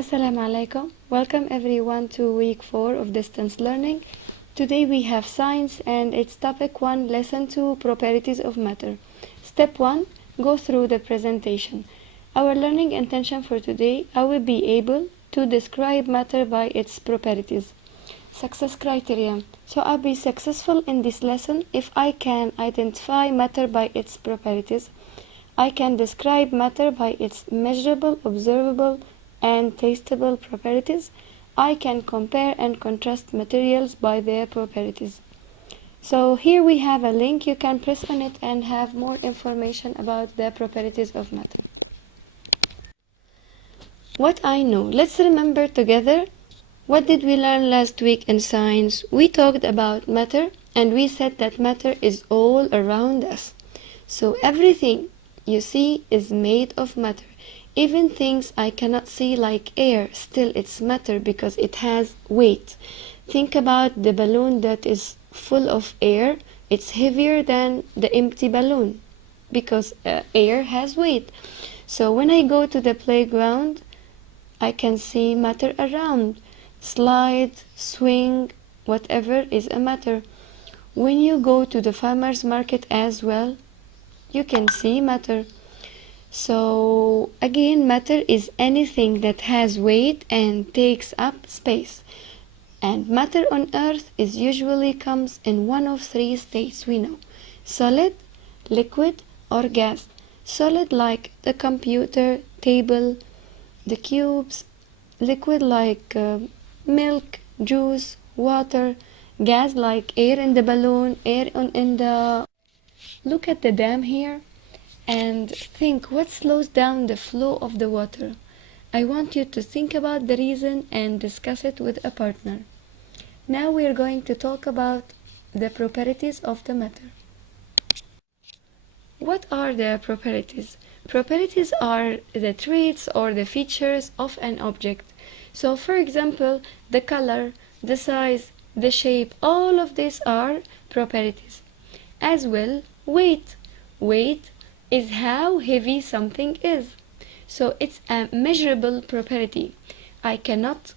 Assalamu alaikum. Welcome everyone to week 4 of distance learning. Today we have science and it's topic 1, lesson 2, properties of matter. Step 1, go through the presentation. Our learning intention for today, I will be able to describe matter by its properties. Success criteria. So I'll be successful in this lesson if I can identify matter by its properties. I can describe matter by its measurable, observable, and tastable properties. I can compare and contrast materials by their properties. So here we have a link. You can press on it and have more information about the properties of matter. What I know. Let's remember together. What did we learn last week in science? We talked about matter and we said that matter is all around us. So everything you see is made of matter. Even things I cannot see like air, still it's matter because it has weight. Think about the balloon that is full of air. It's heavier than the empty balloon because air has weight. So when I go to the playground, I can see matter around. Slide, swing, whatever is a matter. When you go to the farmer's market as well, you can see matter. So again, matter is anything that has weight and takes up space. And matter on earth is usually comes in one of 3 states we know: solid, liquid, or gas. Solid like the computer table, the cubes. Liquid like milk, juice, water. Gas like air in the balloon, in the... Look at the dam here and think what slows down the flow of the water. I want you to think about the reason and discuss it with a partner. Now we are going to talk about the properties of the matter. What are the properties? Properties are the traits or the features of an object. So for example, the color, the size, the shape, all of these are properties. As well, weight. Weight is how heavy something is. So it's a measurable property. I cannot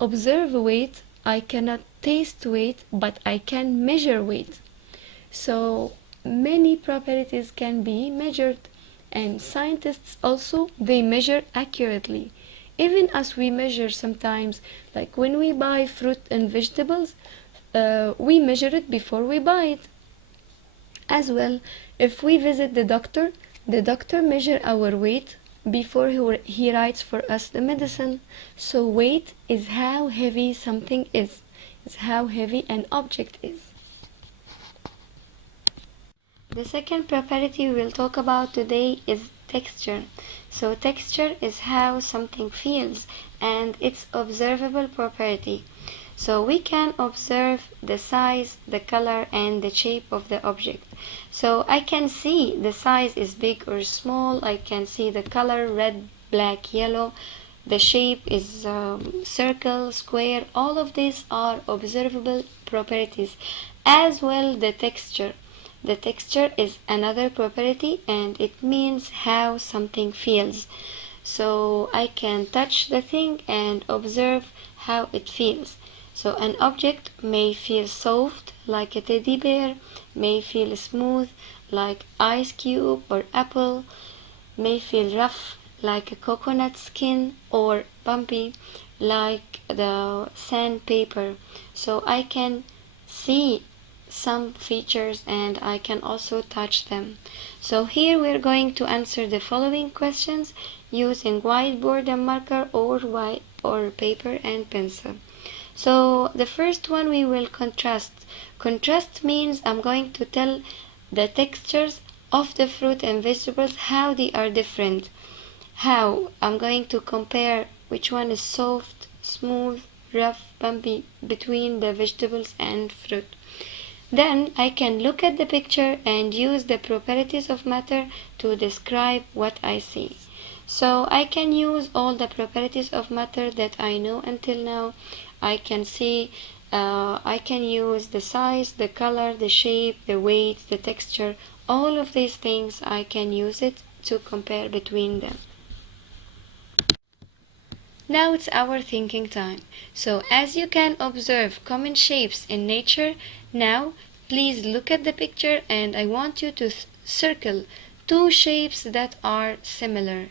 observe weight, I cannot taste weight, but I can measure weight. So many properties can be measured, and scientists also, they measure accurately. Even as we measure sometimes, like when we buy fruit and vegetables, we measure it before we buy it. As well, if we visit the doctor measures our weight before he writes for us the medicine. So weight is how heavy something is. It's how heavy an object is. The second property we'll talk about today is texture. So texture is how something feels, and it's observable property. So we can observe the size, the color, and the shape of the object. So I can see the size is big or small. I can see the color, red, black, yellow. The shape is circle, square. All of these are observable properties. As well, the texture. The texture is another property, and it means how something feels. So I can touch the thing and observe how it feels. So an object may feel soft like a teddy bear, may feel smooth like ice cube or apple, may feel rough like a coconut skin, or bumpy like the sandpaper. So I can see some features and I can also touch them. So here we're going to answer the following questions using whiteboard and marker or paper and pencil. So the first one, we will contrast. Contrast means I'm going to tell the textures of the fruit and vegetables, how they are different. How I'm going to compare which one is soft, smooth, rough, bumpy between the vegetables and fruit. Then I can look at the picture and use the properties of matter to describe what I see. So I can use all the properties of matter that I know until now. I can see, I can use the size, the color, the shape, the weight, the texture. All of these things I can use it to compare between them. Now it's our thinking time. So as you can observe common shapes in nature, now please look at the picture and I want you to circle two shapes that are similar.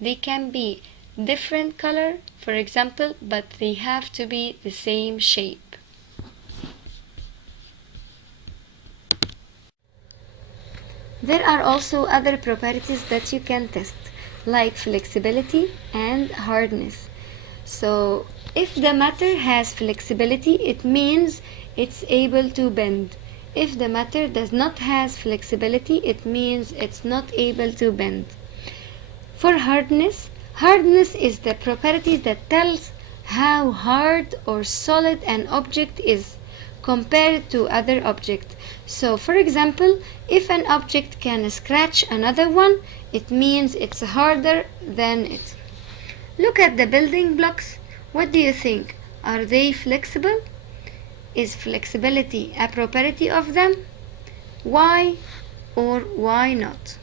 They can be different color, for example, but they have to be the same shape. There are also other properties that you can test, like flexibility and hardness. So if the matter has flexibility, it means it's able to bend. If the matter does not have flexibility, it means it's not able to bend. For hardness, hardness is the property that tells how hard or solid an object is compared to other object. So for example, if an object can scratch another one, it means it's harder than it. Look at the building blocks. What do you think? Are they flexible? Is flexibility a property of them? Why or why not?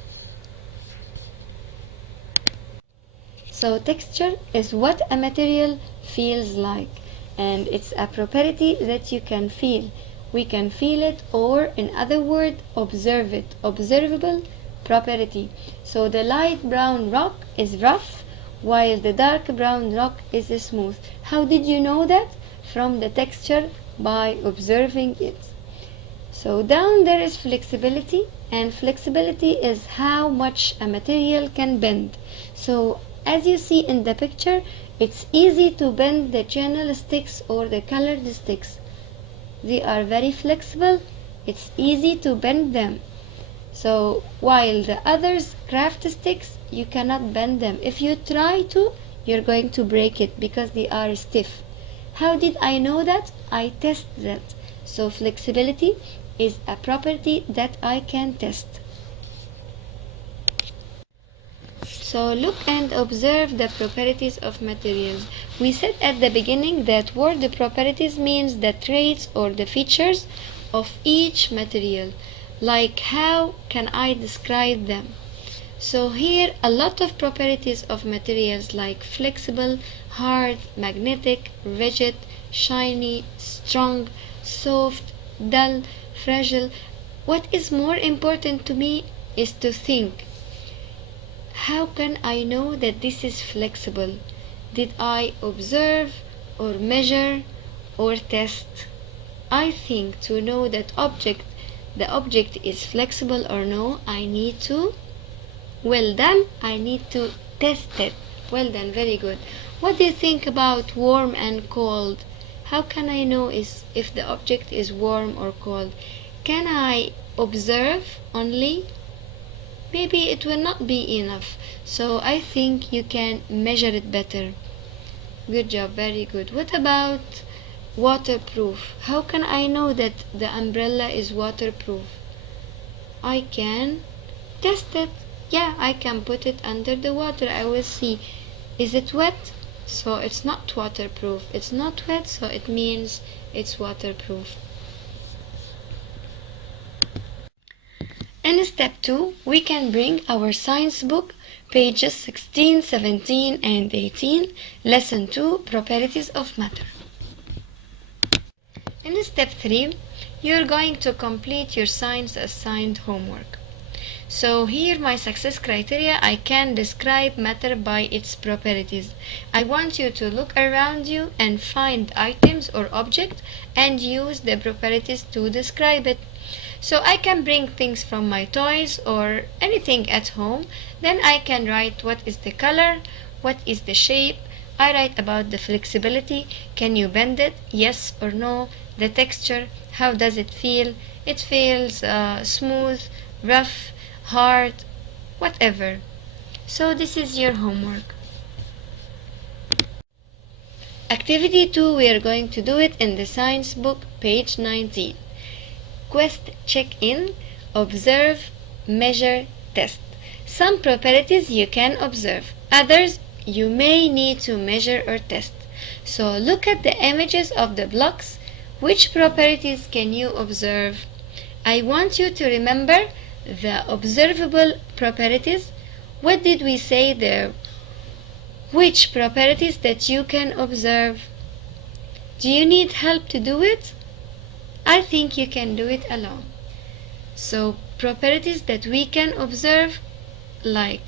So texture is what a material feels like, and it's a property that you can feel. We can feel it, or in other words, observe it. Observable property. So the light brown rock is rough, while the dark brown rock is smooth. How did you know that? From the texture, by observing it. So down there is flexibility, and flexibility is how much a material can bend. So as you see in the picture, it's easy to bend the channel sticks or the colored sticks. They are very flexible. It's easy to bend them. So while the others, craft sticks, you cannot bend them. If you try to, you're going to break it because they are stiff. How did I know that? I test that. So flexibility is a property that I can test. So look and observe the properties of materials. We said at the beginning that word properties means the traits or the features of each material. Like how can I describe them? So here a lot of properties of materials like flexible, hard, magnetic, rigid, shiny, strong, soft, dull, fragile. What is more important to me is to think, how can I know that this is flexible? Did I observe or measure or test? I think to know that the object is flexible or no, I need to, well done, I need to test it. Well done, very good. What do you think about warm and cold? How can I know if the object is warm or cold? Can I observe only? Maybe it will not be enough. So I think you can measure it better. Good job, very good. What about waterproof? How can I know that the umbrella is waterproof? I can test it. Yeah, I can put it under the water. I will see. Is it wet? So it's not waterproof. It's not wet, so it means it's waterproof. In step 2, we can bring our science book, pages 16, 17, and 18, lesson 2, properties of matter. In step 3, you're going to complete your science assigned homework. So here my success criteria, I can describe matter by its properties. I want you to look around you and find items or objects and use the properties to describe it. So I can bring things from my toys or anything at home. Then I can write what is the color, what is the shape. I write about the flexibility. Can you bend it? Yes or no. The texture, how does it feel? It feels smooth, rough, hard, whatever. So this is your homework. Activity 2, we are going to do it in the science book, page 19. Quest check-in, observe, measure, test. Some properties you can observe, others you may need to measure or test. So look at the images of the blocks. Which properties can you observe? I want you to remember the observable properties. What did we say there? Which properties that you can observe? Do you need help to do it? I think you can do it alone. So properties that we can observe, like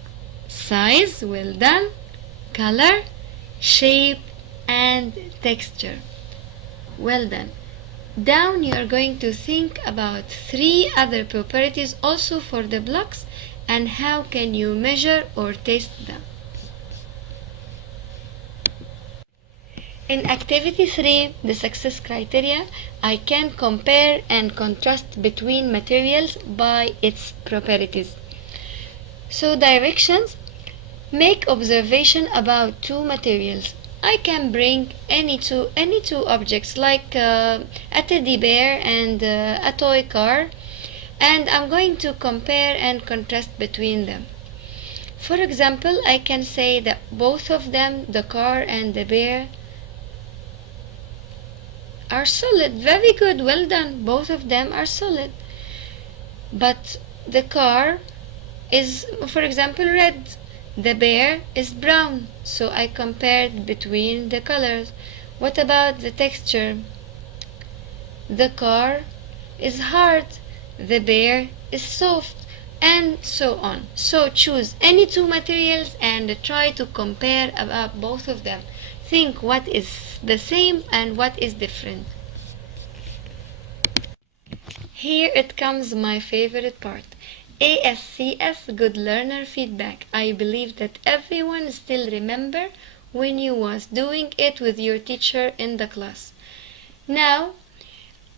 size, well done, color, shape, and texture. Well done. Down you are going to think about 3 other properties also for the blocks and how can you measure or test them. In activity 3, the success criteria, I can compare and contrast between materials by its properties. So directions, make observation about 2 materials. I can bring any two objects like a teddy bear and a toy car, and I'm going to compare and contrast between them. For example, I can say that both of them, the car and the bear, are solid. Very good, well done. Both of them are solid. But the car is, for example, red. The bear is brown. So I compared between the colors. What about the texture? The car is hard. The bear is soft. And so on. So choose any 2 materials and try to compare about both of them. Think what is the same and what is different. Here it comes my favorite part. ASCS, Good Learner Feedback. I believe that everyone still remember when you was doing it with your teacher in the class. Now,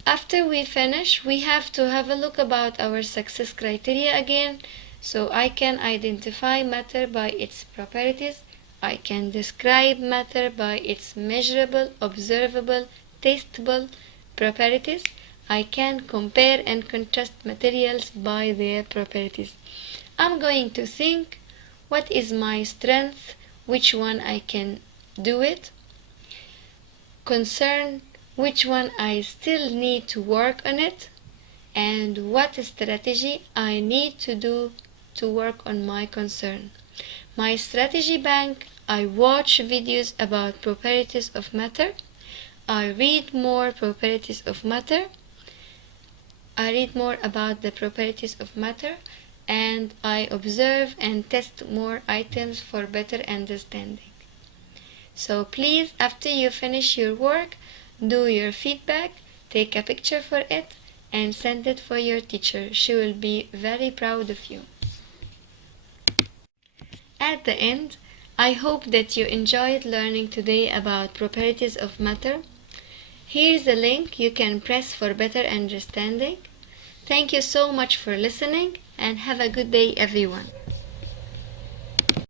after we finish, we have to have a look about our success criteria again. So I can identify matter by its properties. I can describe matter by its measurable, observable, testable properties. I can compare and contrast materials by their properties. I'm going to think, what is my strength? Which one I can do it? Concern, which one I still need to work on it? And what strategy I need to do to work on my concern. My strategy bank, I watch videos about properties of matter. I read more properties of matter. I read more about the properties of matter, and I observe and test more items for better understanding. So please, after you finish your work, do your feedback, take a picture for it, and send it for your teacher. She will be very proud of you. At the end, I hope that you enjoyed learning today about properties of matter. Here's a link you can press for better understanding. Thank you so much for listening and have a good day, everyone.